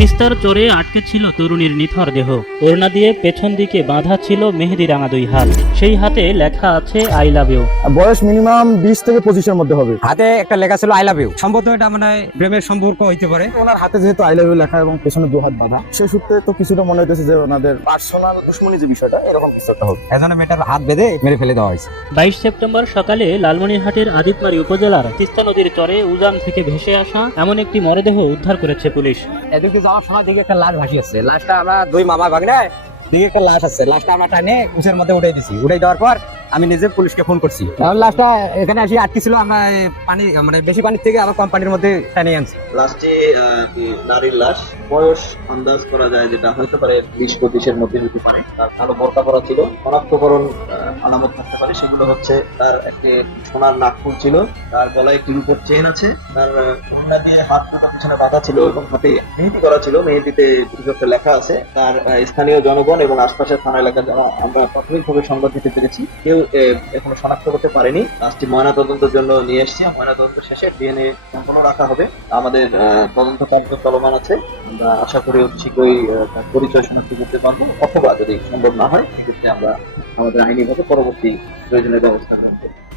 তিস্তার চরে আটকে ছিল তরুণীর নিথর দেহ। ওড়না দিয়ে পেছন দিকে বাঁধা ছিল মেহেদি রাঙা দুই হাত। সেই হাতে লেখা আছে আই লাভ ইউ বয়স মিনিমাম বিশ থেকে পঁচিশের মধ্যে হবে। হাতে একটা লেখা ছিল আই লাভ ইউ সম্ভবত এটা মানে প্রেমের সম্পর্ক হইতে পারে। ওনার হাতে যেহেতু আই লাভ ইউ লেখা এবং পেছনে দু হাত বাঁধা সেই সূত্রে তো কিছুটা মনে হইতেছে যে ওনাদের পার্সোনাল দুশ্মনী যে বিষয়টা এরকম কিছু একটা হবে। এজন্য মেয়েটার হাত বেঁধে মেরে ফেলে দেওয়া হয়েছে। বাইশ সেপ্টেম্বর সকালে লালমনিরহাটের আদিতমারি উপজেলার তিস্তা নদীর চরে উজান থেকে ভেসে আসা এমন একটি মরদেহ উদ্ধার করেছে পুলিশ। এদিকে যাওয়ার সময় দিকে একটা লাশ ভাসি আছে। লাশটা আমরা দুই মামা ভাগনা দিকে একটা লাশ আছে। লাশটা আমরা টানে উচের মধ্যে উঠাই দিছি। উঠাই দেওয়ার পর আমি নিজে পুলিশকে ফোন করছি। কারণ লাশটা এখানে আসি আটকে ছিল, আমরা পানি মানে বেশি পানির থেকে আবার কম পানির মধ্যে টানিয়ে আনছি। লাস্টে নারীর লাশ। বয়স আন্দাজ করা যায় যেটা হতে পারে বিশ পঁচিশের মধ্যে হতে পারে। তার কালো বর্তা করা ছিল। শনাক্তকরণ আলামত থাকতে পারে, সেগুলো হচ্ছে তার একটি সোনার নাকফুল ছিল, তার গলায় একটি রূপের চেন আছে, তার ওড়না দিয়ে হাত দুটো পিছনে বাঁধা ছিল এবং হাতে মেহেদি করা ছিল, মেহেদিতে কিছু লেখা আছে, তার স্থানীয় জনগণ এবং আশপাশের থানা এলাকার যারা, আমরা প্রাথমিকভাবে সংবাদ দিতে পেরেছি, কেউ এখনও শনাক্ত করতে পারেনি লাস্টে ময়না তদন্তের জন্য নিয়ে এসেছি ময়না তদন্ত শেষে ডিএনএ সম্পন্ন রাখা হবে, আমাদের তদন্ত কার্য চলমান আছে, আমরা আশা করি অতি শীঘ্রই পরিচয় শনাক্ত করতে পারব, অথবা যদি সম্ভব না হয়, সেক্ষেত্রে আমরা আমাদের আইনিভাবে পরবর্তী প্রয়োজনীয় ব্যবস্থা গ্রহণ করব